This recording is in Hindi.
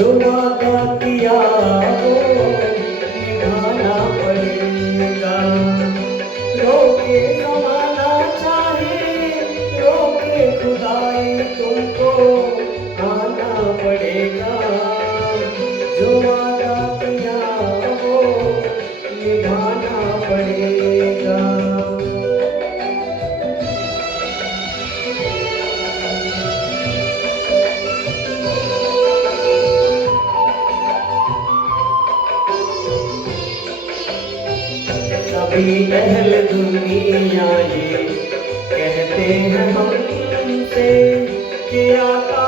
जो वादा किया वो निभाना पड़ेगा। रोके जमाना चाहे रोके खुदाई तुमको आना पड़ेगा। जो वादा किया वो निभाना पड़ेगा। सभी अहल दुनिया ये कहते हैं हमसे कि आता